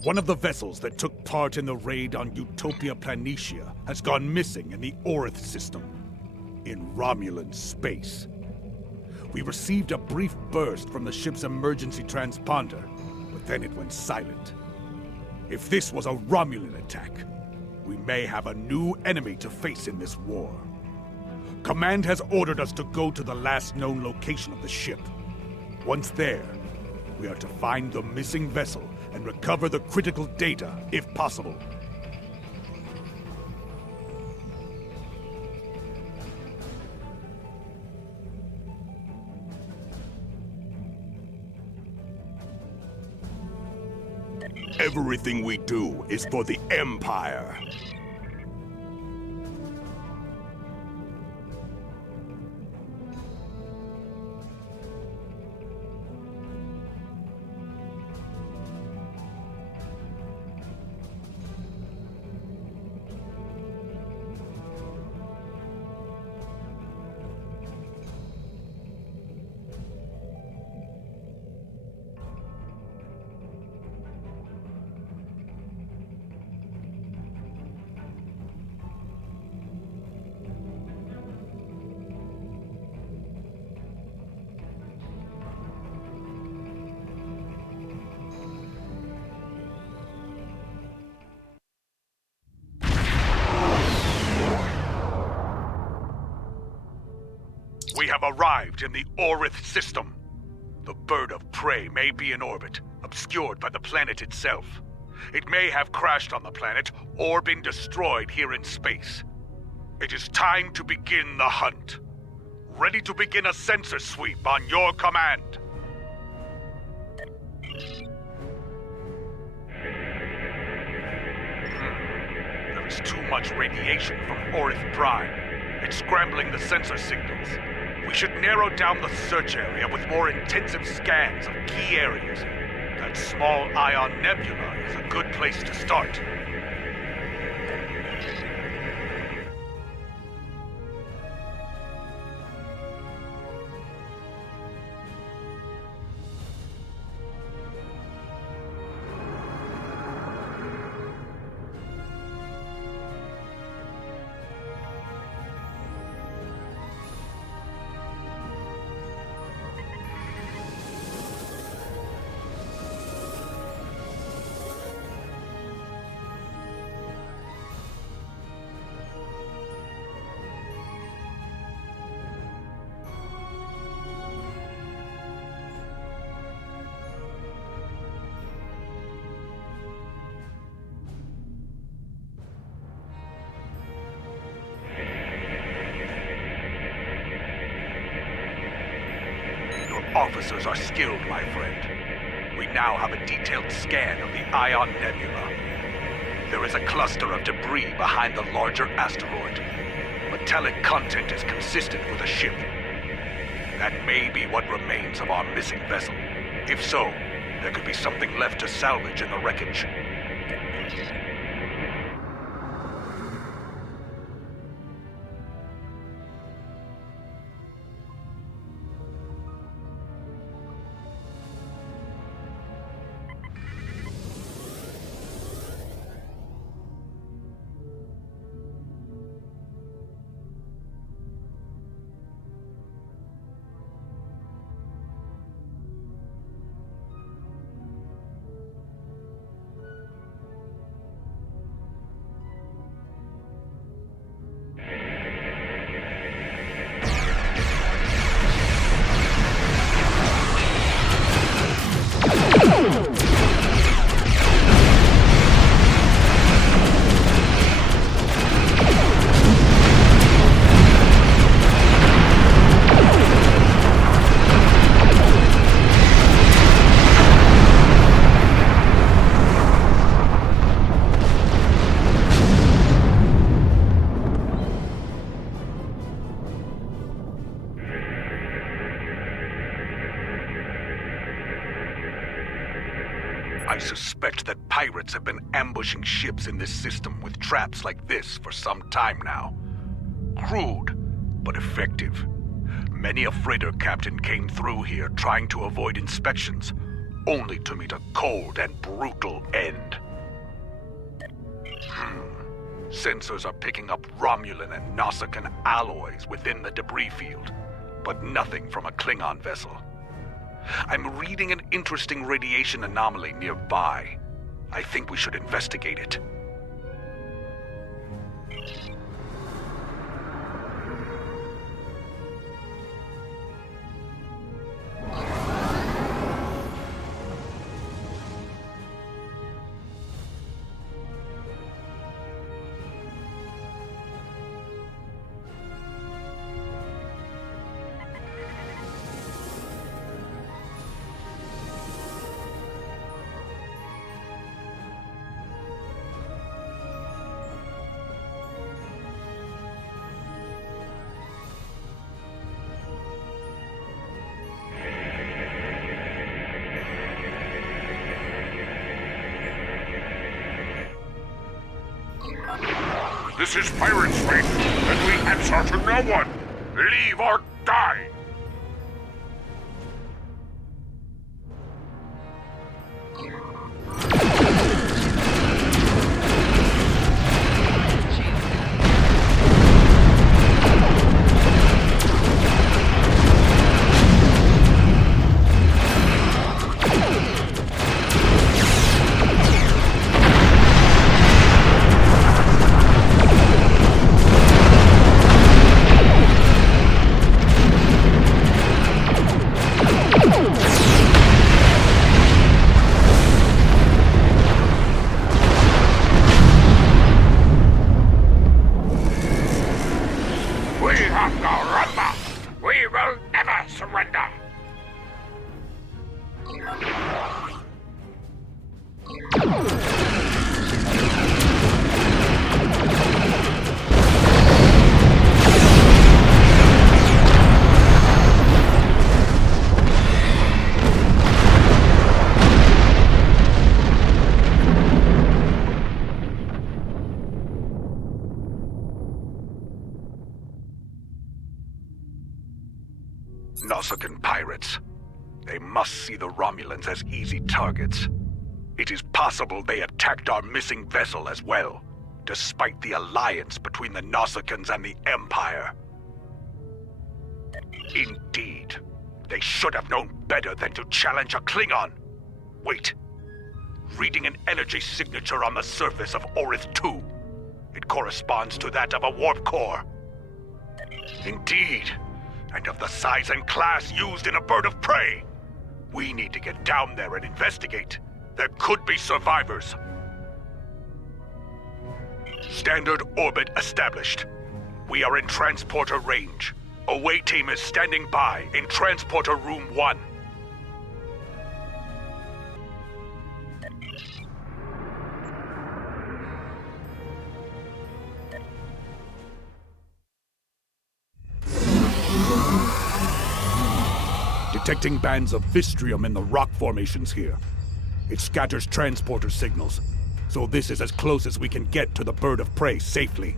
One of the vessels that took part in the raid on Utopia Planitia has gone missing in the Orith system, in Romulan space. We received a brief burst from the ship's emergency transponder, but then it went silent. If this was a Romulan attack, we may have a new enemy to face in this war. Command has ordered us to go to the last known location of the ship. Once there, we are to find the missing vessel and recover the critical data, if possible. Everything we do is for the Empire. We have arrived in the Orith system. The bird of prey may be in orbit, obscured by the planet itself. It may have crashed on the planet or been destroyed here in space. It is time to begin the hunt. Ready to begin a sensor sweep on your command. There is too much radiation from Orith Prime. It's scrambling the sensor signals. We should narrow down the search area with more intensive scans of key areas. That small ion nebula is a good place to start. Officers are skilled, my friend. We now have a detailed scan of the Ion Nebula. There is a cluster of debris behind the larger asteroid. Metallic content is consistent with the ship. That may be what remains of our missing vessel. If so, there could be something left to salvage in the wreckage. I suspect that pirates have been ambushing ships in this system with traps like this for some time now. Crude, but effective. Many a freighter captain came through here trying to avoid inspections, only to meet a cold and brutal end. Sensors are picking up Romulan and Nausicaan alloys within the debris field, but nothing from a Klingon vessel. I'm reading an interesting radiation anomaly nearby. I think we should investigate it. This is pirate space, and we answer to no one. Leave or die. We will never surrender! Nausicaan pirates. They must see the Romulans as easy targets. It is possible they attacked our missing vessel as well, despite the alliance between the Nausicans and the Empire. Indeed. They should have known better than to challenge a Klingon. Wait. Reading an energy signature on the surface of Orith 2. It corresponds to that of a warp core. Indeed. And of the size and class used in a bird of prey. We need to get down there and investigate. There could be survivors. Standard orbit established. We are in transporter range. Away team is standing by in transporter room 1. Detecting bands of Vistrium in the rock formations here. It scatters transporter signals, so this is as close as we can get to the bird of prey safely.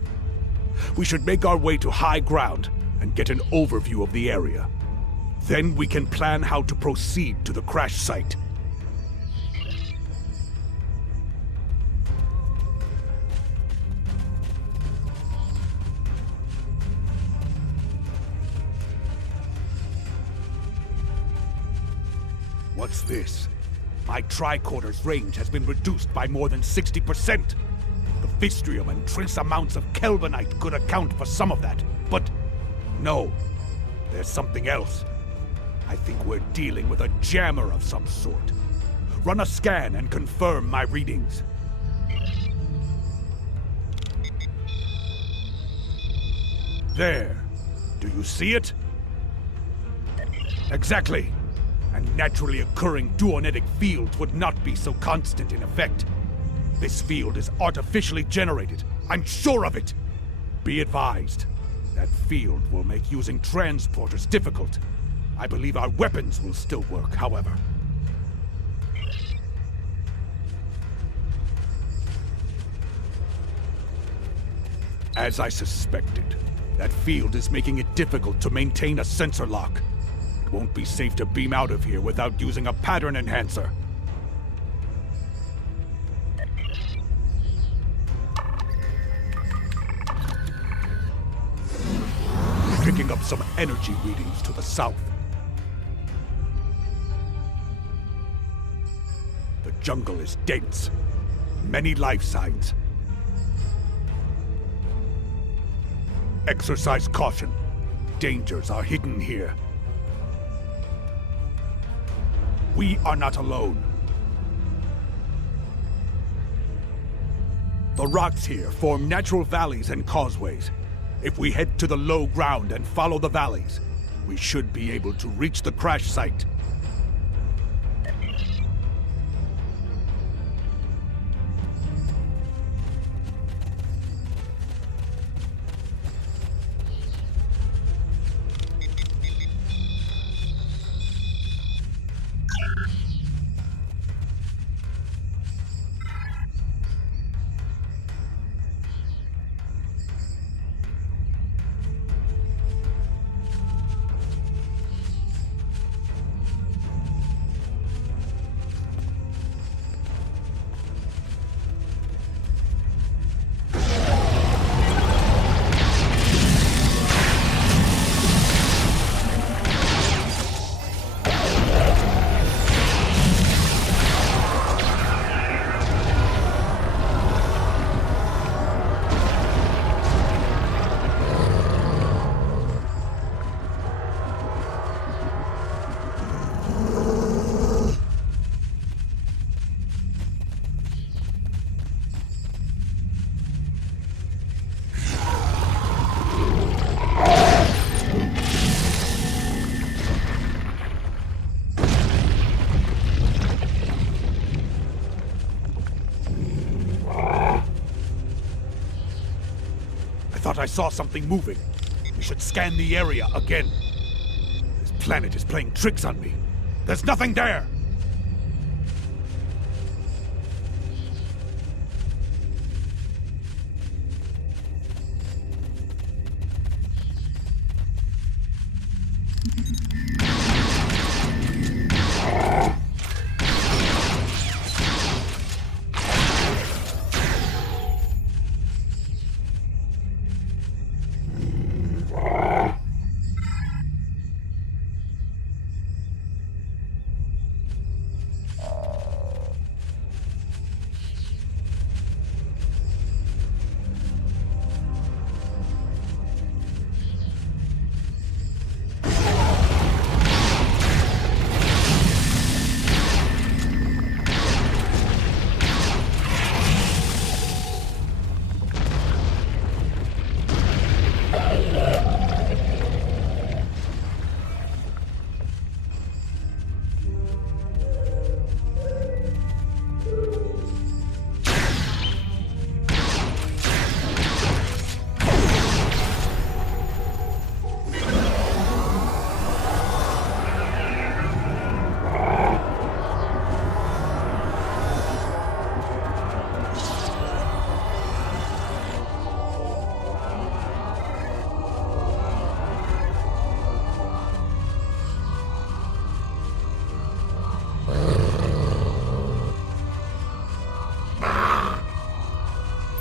We should make our way to high ground and get an overview of the area. Then we can plan how to proceed to the crash site. What's this? My tricorder's range has been reduced by more than 60%. The Vistrium and trace amounts of Kelvinite could account for some of that, but no, there's something else. I think we're dealing with a jammer of some sort. Run a scan and confirm my readings. There. Do you see it? Exactly. And naturally occurring duonetic fields would not be so constant in effect. This field is artificially generated. I'm sure of it. Be advised. That field will make using transporters difficult. I believe our weapons will still work, however. As I suspected, that field is making it difficult to maintain a sensor lock. It won't be safe to beam out of here without using a pattern enhancer. Picking up some energy readings to the south. The jungle is dense. Many life signs. Exercise caution. Dangers are hidden here. We are not alone. The rocks here form natural valleys and causeways. If we head to the low ground and follow the valleys, we should be able to reach the crash site. I saw something moving. We should scan the area again. This planet is playing tricks on me. There's nothing there!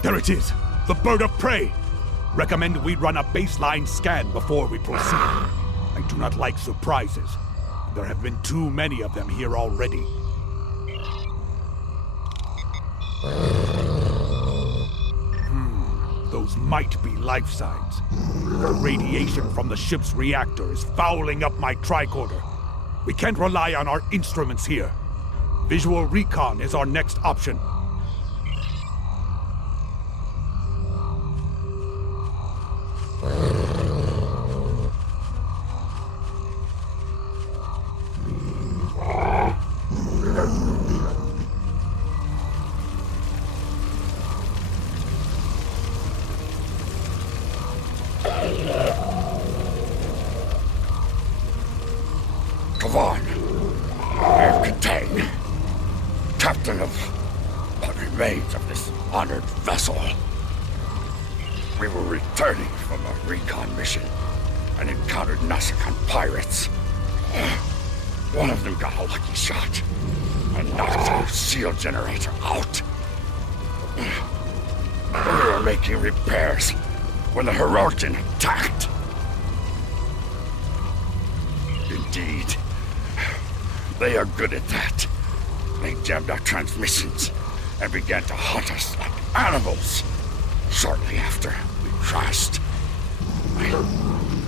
There it is! The bird of prey! Recommend we run a baseline scan before we proceed. I do not like surprises. There have been too many of them here already. Those might be life signs. The radiation from the ship's reactor is fouling up my tricorder. We can't rely on our instruments here. Visual recon is our next option. Kavan, I am Katang, captain of what remains of this honored vessel. We were returning from a recon mission and encountered Nasakan pirates. One of them got a lucky shot and knocked our seal generator out. We were making repairs when the Herogen attacked. Indeed, they are good at that. They jammed our transmissions and began to hunt us like animals. Shortly after, we crashed. I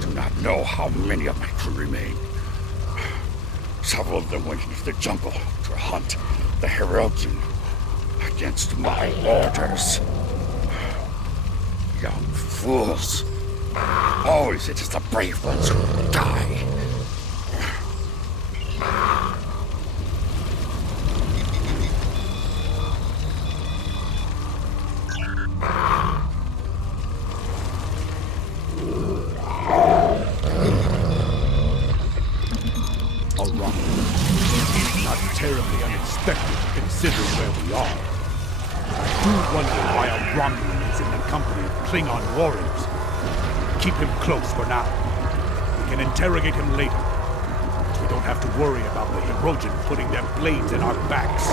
do not know how many of my crew remain. Several of them went into the jungle to hunt the Herogen against my orders. Young fools. Always it is the brave ones who die. All right. Not terribly unexpected considering where we are. I do wonder why a Romulan is in the company of Klingon warriors. Keep him close for now. We can interrogate him later. We don't have to worry about the Herogen putting their blades in our backs.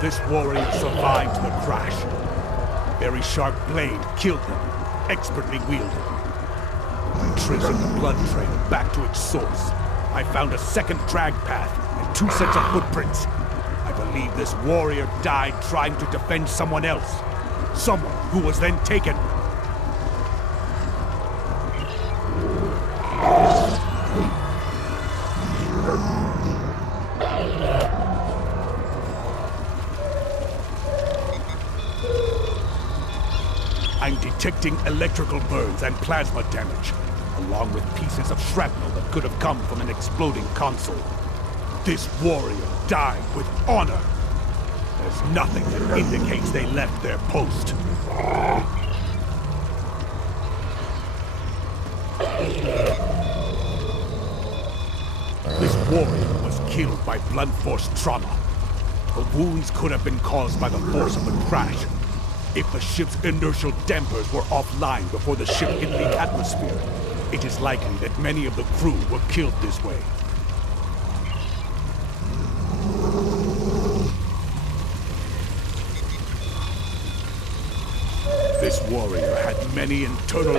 This warrior survived the crash. A very sharp blade killed them, expertly wielded. By tracing the blood trail back to its source, I found a second drag path and 2 sets of footprints. I believe this warrior died trying to defend someone else. Someone who was then taken. I'm detecting electrical burns and plasma damage, along with pieces of shrapnel that could have come from an exploding console. This warrior died with honor. There's nothing that indicates they left their post. This warrior was killed by blunt force trauma. The wounds could have been caused by the force of the crash. If the ship's inertial dampers were offline before the ship hit the atmosphere, it is likely that many of the crew were killed this way. This warrior had many internal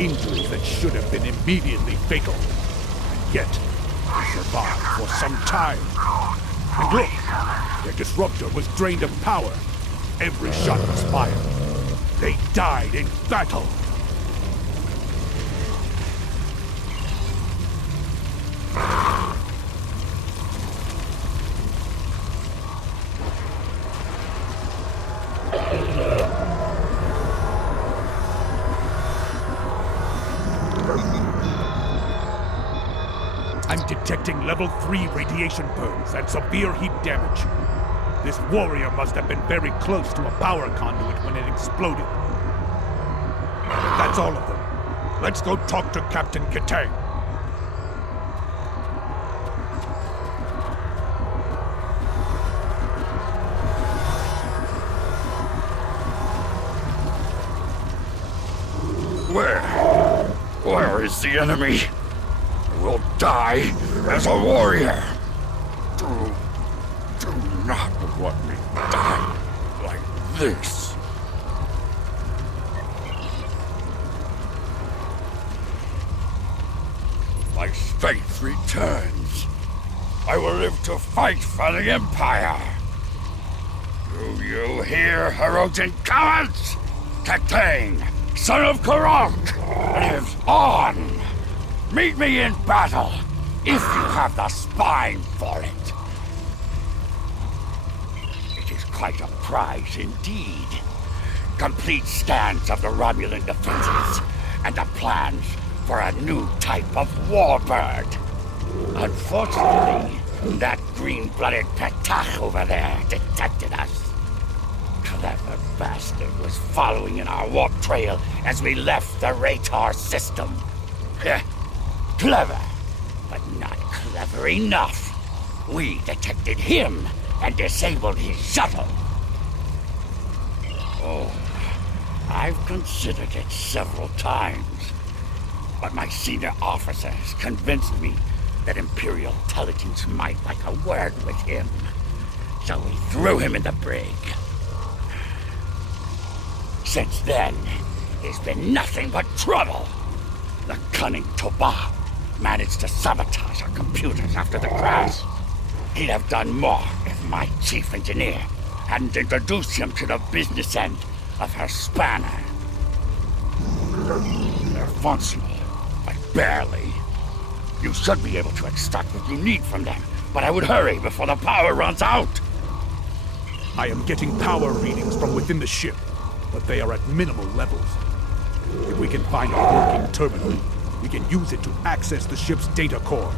injuries that should have been immediately fatal. And yet, he survived for some time. And look, their disruptor was drained of power. Every shot was fired. They died in battle. I'm detecting level 3 radiation burns and severe heat damage. This warrior must have been very close to a power conduit when it exploded. That's all of them. Let's go talk to Captain Kitang. Where is the enemy? I will die as a warrior. Do not let me die like this. My strength returns. I will live to fight for the Empire. Do you hear, Herogen cowards? Kitang, son of Karok, lives on. Meet me in battle, if you have the spine for it. It is quite a prize indeed. Complete scans of the Romulan defenses, and the plans for a new type of warbird. Unfortunately, that green-blooded Petach over there detected us. Clever bastard was following in our warp trail as we left the radar system. Clever, but not clever enough. We detected him and disabled his shuttle. Oh, I've considered it several times, but my senior officers convinced me that Imperial intelligence might like a word with him, so we threw him in the brig. Since then, there's been nothing but trouble. The cunning Toba managed to sabotage our computers after the crash. He'd have done more if my chief engineer hadn't introduced him to the business end of her spanner. They're functional, but barely. You should be able to extract what you need from them, but I would hurry before the power runs out. I am getting power readings from within the ship, but they are at minimal levels. If we can find a working terminal, we can use it to access the ship's data core.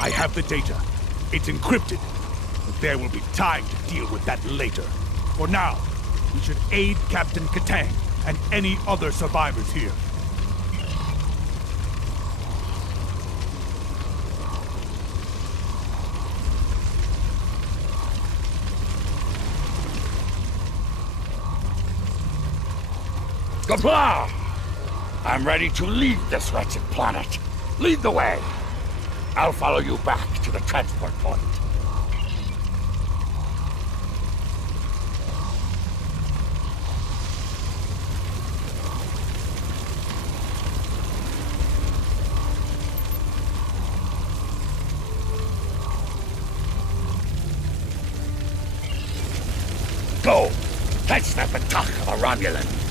I have the data. It's encrypted, but there will be time to deal with that later. For now, we should aid Captain Katang and any other survivors here. Kapla! I'm ready to leave this wretched planet. Lead the way. I'll follow you back to the transport point. Go! Catch that batak of a Romulan!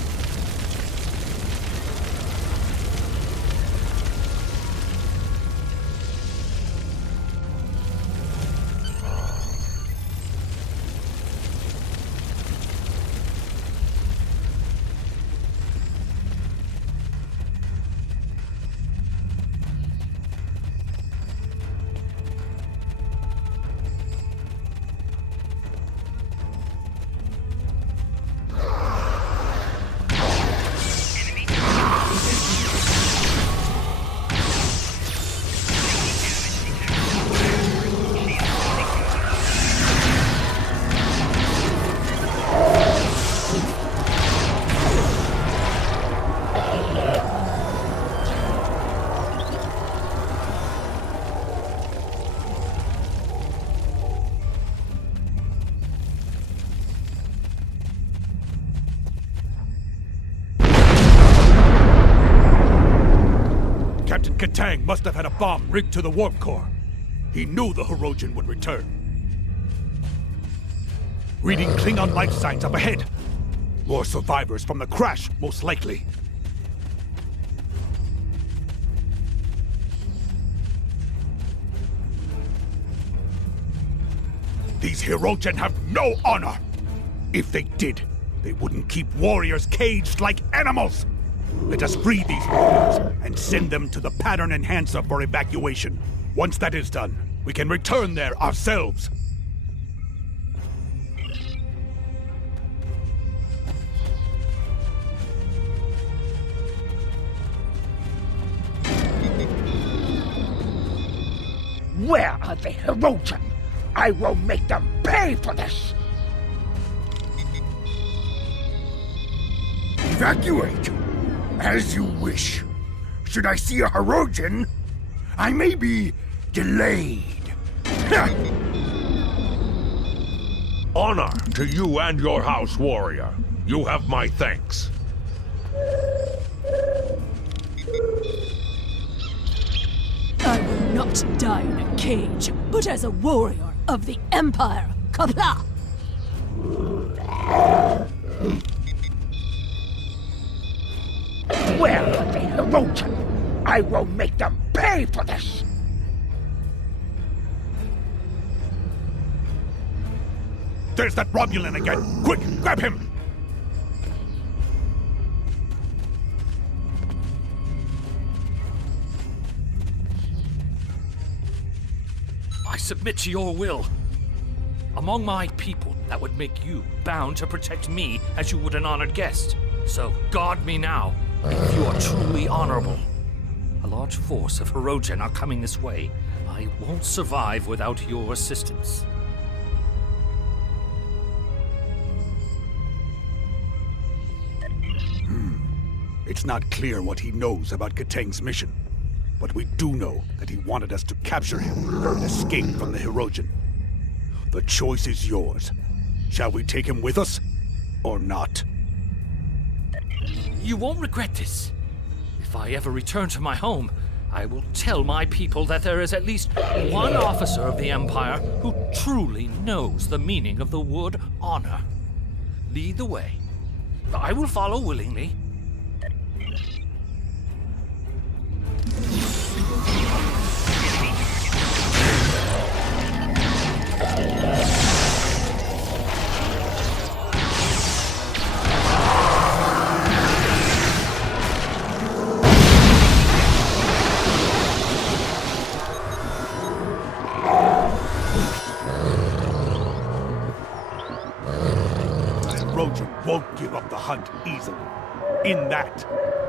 Captain Katang must have had a bomb rigged to the warp core. He knew the Hirogen would return. Reading Klingon life signs up ahead. More survivors from the crash, most likely. These Hirogen have no honor! If they did, they wouldn't keep warriors caged like animals! Let us free these warriors and send them to the pattern enhancer for evacuation. Once that is done, we can return there ourselves. Where are the Hirogen? I will make them pay for this! Evacuate! As you wish. Should I see a Hirogen, I may be delayed. Honor to you and your house, warrior. You have my thanks. I will not die in a cage, but as a warrior of the Empire. Kapla! Where are the Hirogen? I will make them pay for this! There's that Romulan again! Quick, grab him! I submit to your will. among my people that would make you bound to protect me as you would an honored guest. So guard me now, if you are truly honorable. A large force of Hirogen are coming this way. I won't survive without your assistance. It's not clear what he knows about Katang's mission, but we do know that he wanted us to capture him and escape from the Hirogen. The choice is yours. Shall we take him with us, or not? You won't regret this. If I ever return to my home, I will tell my people that there is at least one officer of the Empire who truly knows the meaning of the word honor. Lead the way. I will follow willingly. Won't give up the hunt easily. In that,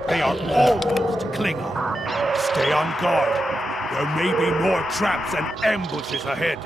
they are almost Klingon. Stay on guard. There may be more traps and ambushes ahead.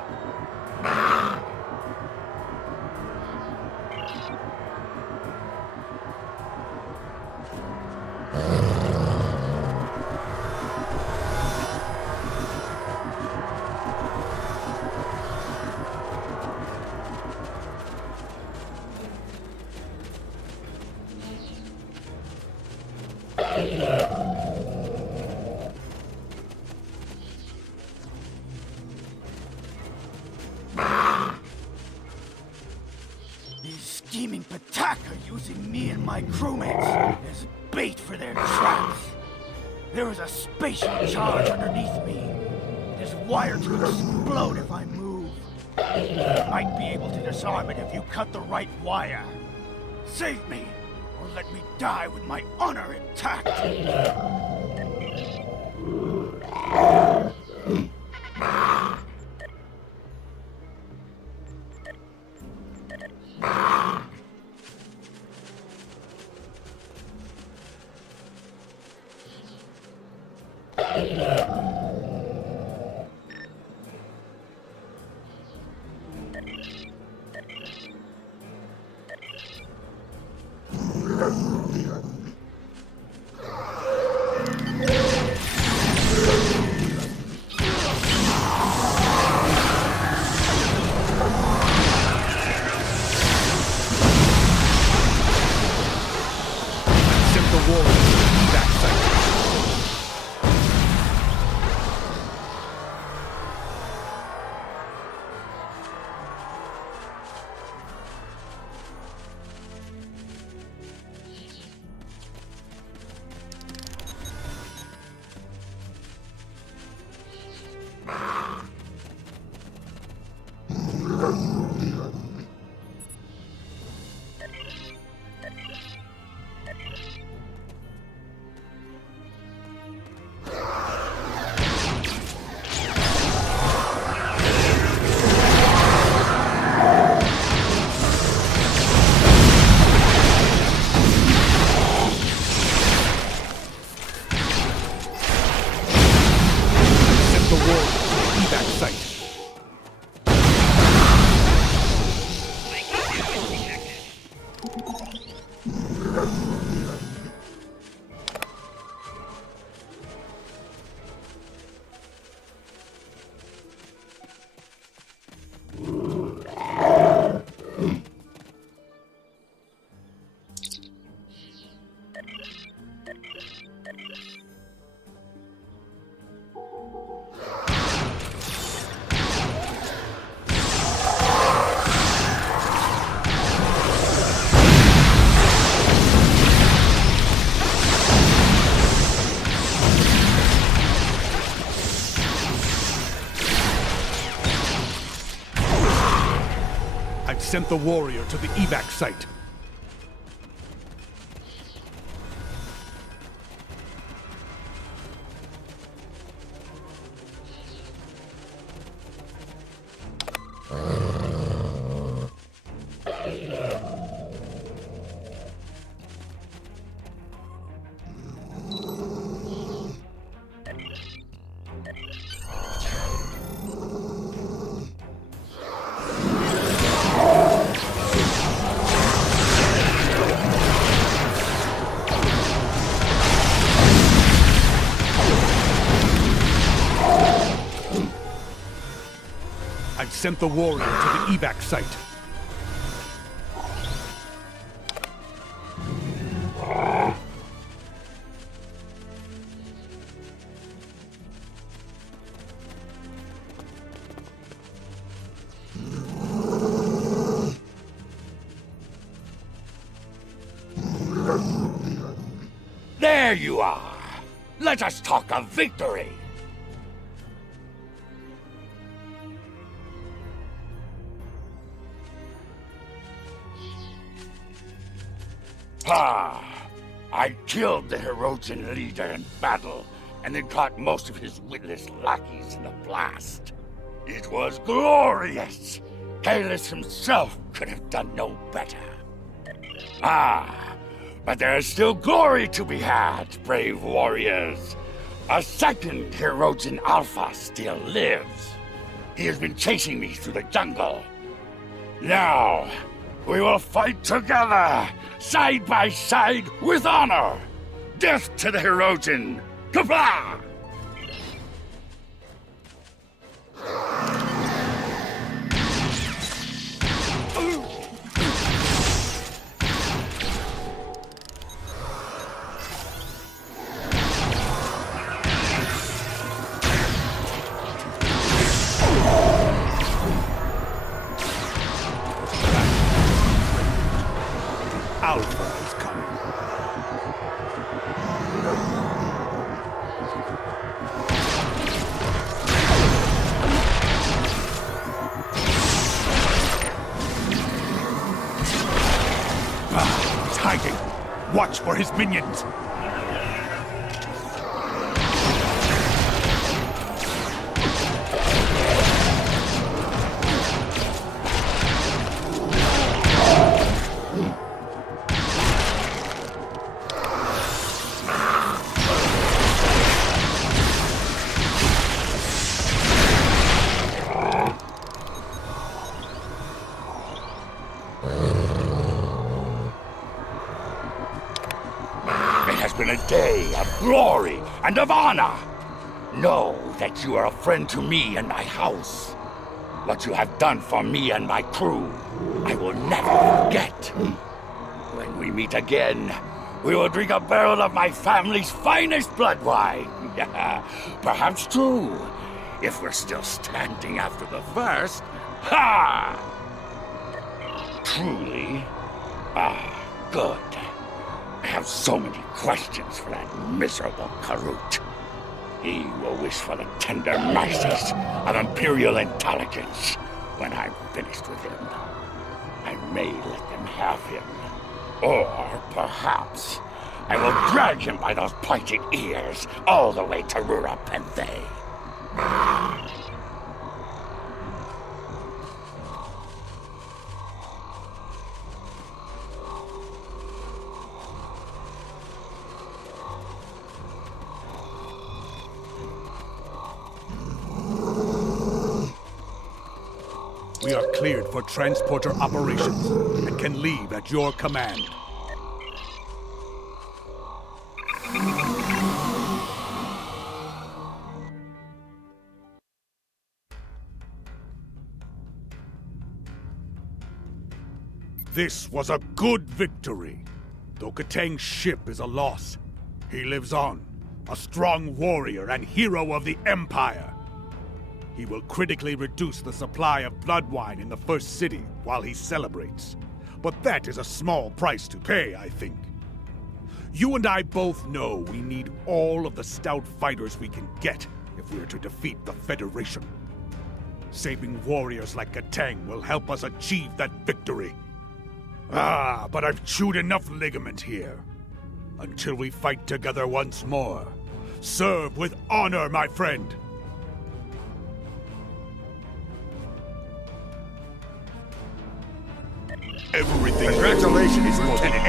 These scheming Patak are using me and my crewmates as bait for their traps. There is a spatial charge underneath me. It is wired to explode if I move. I might be able to disarm it if you cut the right wire. Save me, or let me die with my honor intact. Sent the warrior to the evac site. sent the warrior to the evac site. There you are! Let us talk of victory! I killed the Herodian leader in battle, and then caught most of his witless lackeys in the blast. It was glorious! Kalis himself could have done no better. But there is still glory to be had, brave warriors. A second Herodian Alpha still lives. He has been chasing me through the jungle. Now, we will fight together, side by side, with honor! Death to the Herodian! Kapla! Alpha is coming. He's hiding. Watch for his minions. Been a day of glory and of honor. Know that you are a friend to me and my house. What you have done for me and my crew, I will never forget. When we meet again, we will drink a barrel of my family's finest blood wine. Perhaps two, if we're still standing after the first. Ha! Truly? Good. I have so many questions for that miserable Karut. He will wish for the tender mercies of Imperial intelligence when I'm finished with him. I may let them have him. Or perhaps I will drag him by those pointed ears all the way to Rura Penthe. We are cleared for transporter operations and can leave at your command. This was a good victory. Though Katang's ship is a loss, he lives on, a strong warrior and hero of the Empire. He will critically reduce the supply of blood wine in the first city while he celebrates. But that is a small price to pay, I think. You and I both know we need all of the stout fighters we can get if we're to defeat the Federation. Saving warriors like Katang will help us achieve that victory. But I've chewed enough ligament here. Until we fight together once more. Serve with honor, my friend! Everything. Congratulations, Lieutenant